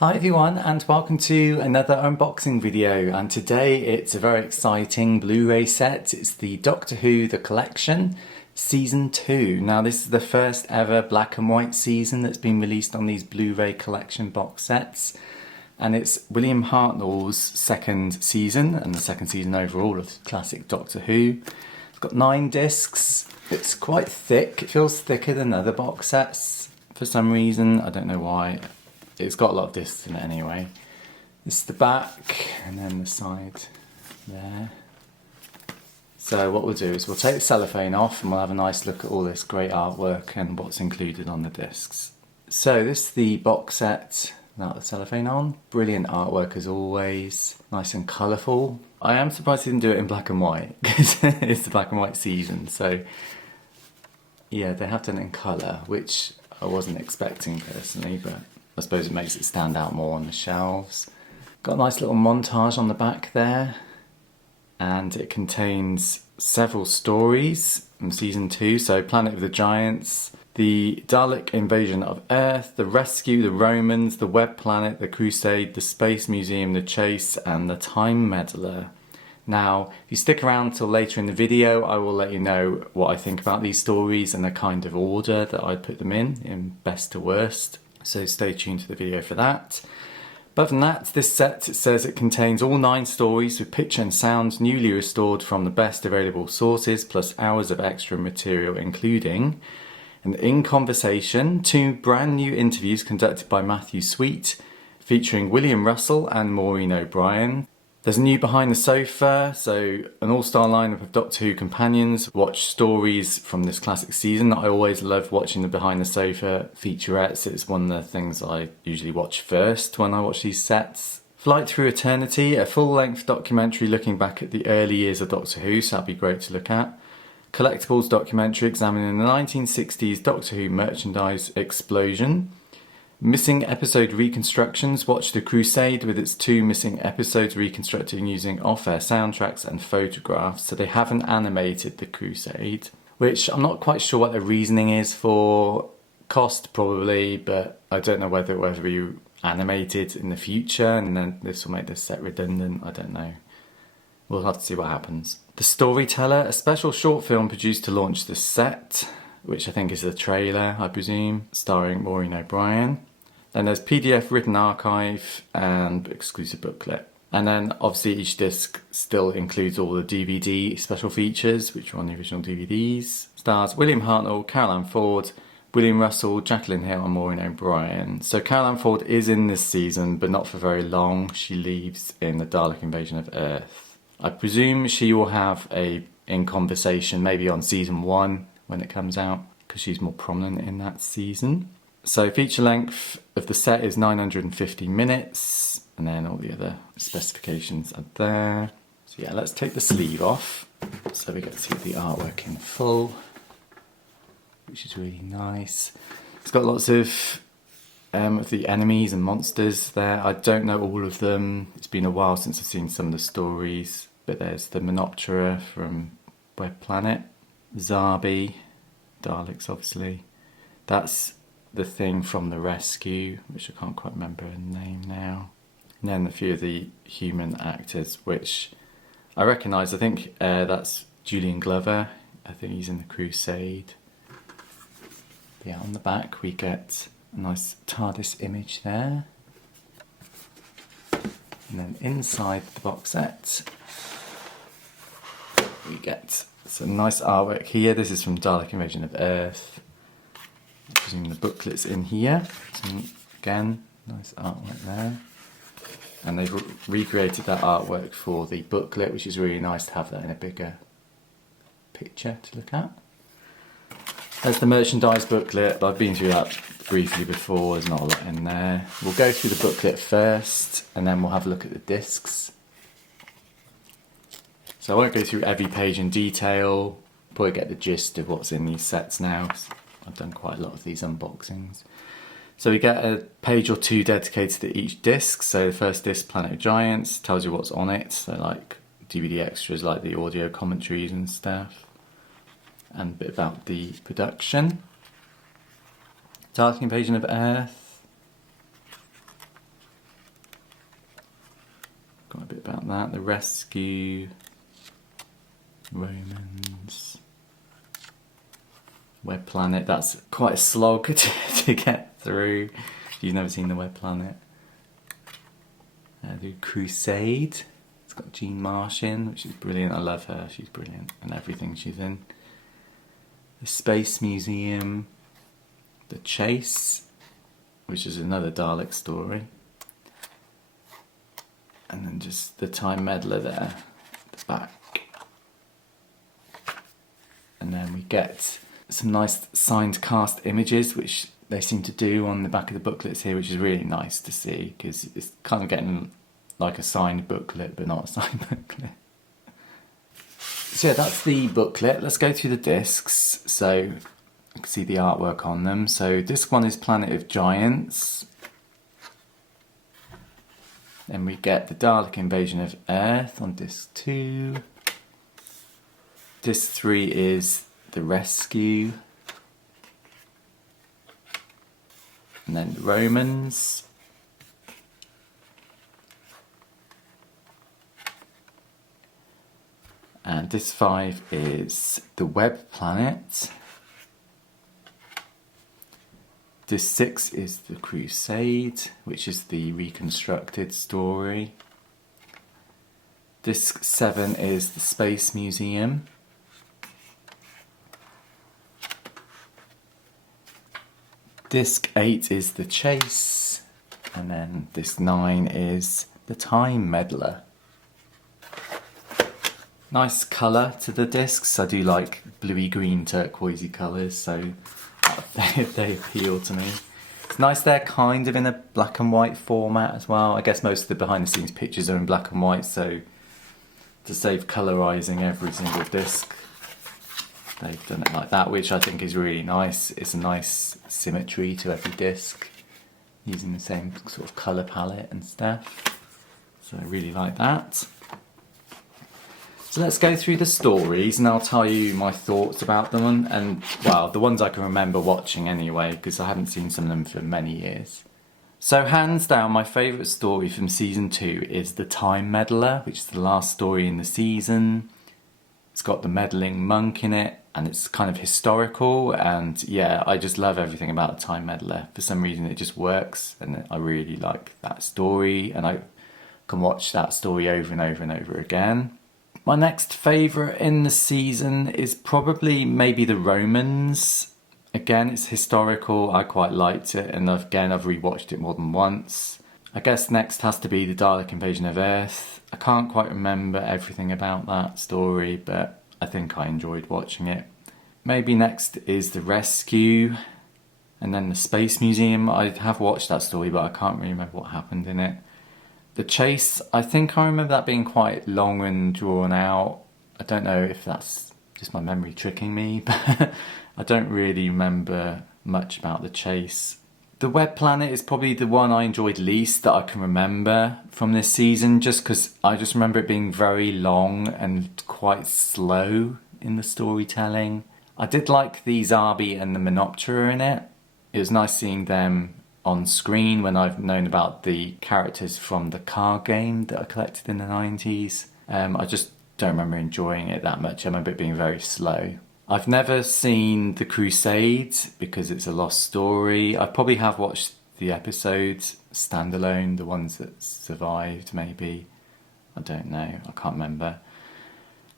Hi everyone and welcome to another unboxing video, and today it's a very exciting Blu-ray set. It's the Doctor Who The Collection Season 2. Now this is the first ever black and white season that's been released on these Blu-ray collection box sets, and it's William Hartnell's second season and the second season overall of classic Doctor Who. It's got 9 discs. It's quite thick. It feels thicker than other box sets for some reason. I don't know why. It's got a lot of discs in it anyway. This is the back and then the side there. So what we'll do is we'll take the cellophane off and we'll have a nice look at all this great artwork and what's included on the discs. So this is the box set without the cellophane on. Brilliant artwork as always, nice and colourful. I am surprised they didn't do it in black and white because it's the black and white season. So yeah, they have done it in colour, which I wasn't expecting personally, but I suppose it makes it stand out more on the shelves. Got a nice little montage on the back there, and it contains several stories from season 2. So Planet of the Giants, the Dalek invasion of Earth, the Rescue, the Romans, the Web Planet, the Crusade, the Space Museum, the Chase, and the Time Meddler. Now, if you stick around till later in the video, I will let you know what I think about these stories and the kind of order that I put them in best to worst. So stay tuned to the video for that. But other than that, this set, it says it contains all 9 stories with picture and sound newly restored from the best available sources, plus hours of extra material, including an In Conversation, 2 brand new interviews conducted by Matthew Sweet featuring William Russell and Maureen O'Brien. There's a new Behind the Sofa, so an all-star lineup of Doctor Who companions watch stories from this classic season. I always love watching the Behind the Sofa featurettes. It's one of the things I usually watch first when I watch these sets. Flight Through Eternity, a full-length documentary looking back at the early years of Doctor Who, so that'd be great to look at. Collectibles documentary examining the 1960s Doctor Who merchandise explosion. Missing episode reconstructions. Watch The Crusade with its 2 missing episodes reconstructed using off-air soundtracks and photographs. So they haven't animated The Crusade, which I'm not quite sure what the reasoning is for. Cost probably, but I don't know whether you animate it in the future and then this will make the set redundant. I don't know. We'll have to see what happens. The Storyteller, a special short film produced to launch the set, which I think is a trailer, I presume, starring Maureen O'Brien. Then there's PDF written archive and exclusive booklet. And then obviously each disc still includes all the DVD special features, which are on the original DVDs. Stars William Hartnell, Carole Ford, William Russell, Jacqueline Hill and Maureen O'Brien. So Carole Ford is in this season, but not for very long. She leaves in the Dalek invasion of Earth. I presume she will have a In Conversation maybe on season 1 when it comes out, because she's more prominent in that season. So feature length of the set is 950 minutes, and then all the other specifications are there. So yeah, let's take the sleeve off so we get to see the artwork in full, which is really nice. It's got lots of the enemies and monsters there. I don't know all of them. It's been a while since I've seen some of the stories, but there's the Menoptera from Web Planet, Zarbi, Daleks obviously. That's the thing from The Rescue, which I can't quite remember the name now. And then a few of the human actors, which I recognise. I think that's Julian Glover. I think he's in The Crusade. Yeah, on the back we get a nice TARDIS image there. And then inside the box set we get some nice artwork here. This is from Dalek Invasion of Earth. I presume the booklet's in here. So again, nice artwork there. And they've recreated that artwork for the booklet, which is really nice to have that in a bigger picture to look at. There's the merchandise booklet. I've been through that briefly before. There's not a lot in there. We'll go through the booklet first, and then we'll have a look at the discs. So I won't go through every page in detail. Probably get the gist of what's in these sets now. I've done quite a lot of these unboxings. So we get a page or 2 dedicated to each disc. So the first disc, Planet of Giants, tells you what's on it. So like DVD extras like the audio commentaries and stuff. And a bit about the production. Dalek Invasion of Earth. that. The Rescue, Romans, Web Planet. That's quite a slog to get through if you've never seen the Web Planet. The Crusade. It's got Jean Marsh in, which is brilliant. I love her. She's brilliant in everything she's in. The Space Museum. The Chase, which is another Dalek story. And then just the Time Meddler there at the back. And then we get some nice signed cast images, which they seem to do on the back of the booklets here, which is really nice to see, because it's kind of getting like a signed booklet, but not a signed booklet. So yeah, that's the booklet. Let's go through the discs. So you can see the artwork on them. So disc 1 is Planet of Giants. Then we get the Dalek Invasion of Earth on disc 2. Disc 3 is The Rescue. And then Romans. And disc 5 is The Web Planet. Disc 6 is The Crusade, which is the reconstructed story. Disc 7 is The Space Museum. Disc 8 is The Chase. And then disc 9 is The Time Meddler. Nice colour to the discs. I do like bluey green turquoisey colours, so they appeal to me. It's nice they're kind of in a black and white format as well. I guess most of the behind the scenes pictures are in black and white, so to save colorising every single disc, they've done it like that, which I think is really nice. It's a nice symmetry to every disc, using the same sort of colour palette and stuff. So I really like that. So let's go through the stories and I'll tell you my thoughts about them and well, the ones I can remember watching anyway, because I haven't seen some of them for many years. So hands down, my favourite story from season 2 is The Time Meddler, which is the last story in the season. It's got the meddling monk in it and it's kind of historical, and yeah, I just love everything about The Time Meddler. For some reason it just works and I really like that story and I can watch that story over and over and over again. My next favourite in the season is probably maybe the Romans. Again, it's historical, I quite liked it, and again I've rewatched it more than once. I guess next has to be the Dalek Invasion of Earth. I can't quite remember everything about that story, but I think I enjoyed watching it. Maybe next is The Rescue, and then the Space Museum. I have watched that story, but I can't really remember what happened in it. The Chase, I think I remember that being quite long and drawn out. I don't know if that's just my memory tricking me, but I don't really remember much about The Chase. The Web Planet is probably the one I enjoyed least that I can remember from this season, just because I just remember it being very long and quite slow in the storytelling. I did like the Zarbi and the Menoptera in it. It was nice seeing them on screen when I've known about the characters from the card game that I collected in the 90s. I just don't remember enjoying it that much. I remember it being very slow. I've never seen The Crusade because it's a lost story. I probably have watched the episodes standalone, the ones that survived maybe. I don't know, I can't remember.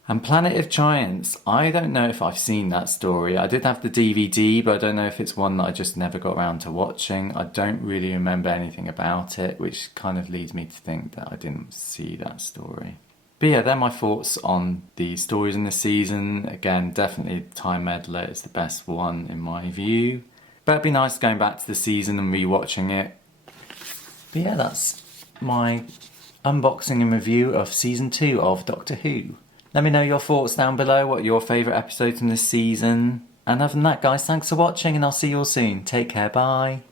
And Planet of Giants, I don't know if I've seen that story. I did have the DVD, but I don't know if it's one that I just never got around to watching. I don't really remember anything about it, which kind of leads me to think that I didn't see that story. But yeah, they're my thoughts on the stories in the season. Again, definitely Time Meddler is the best one in my view. But it'd be nice going back to the season and rewatching it. But yeah, that's my unboxing and review of season 2 of Doctor Who. Let me know your thoughts down below, what are your favourite episodes from this season. And other than that guys, thanks for watching and I'll see you all soon. Take care, bye.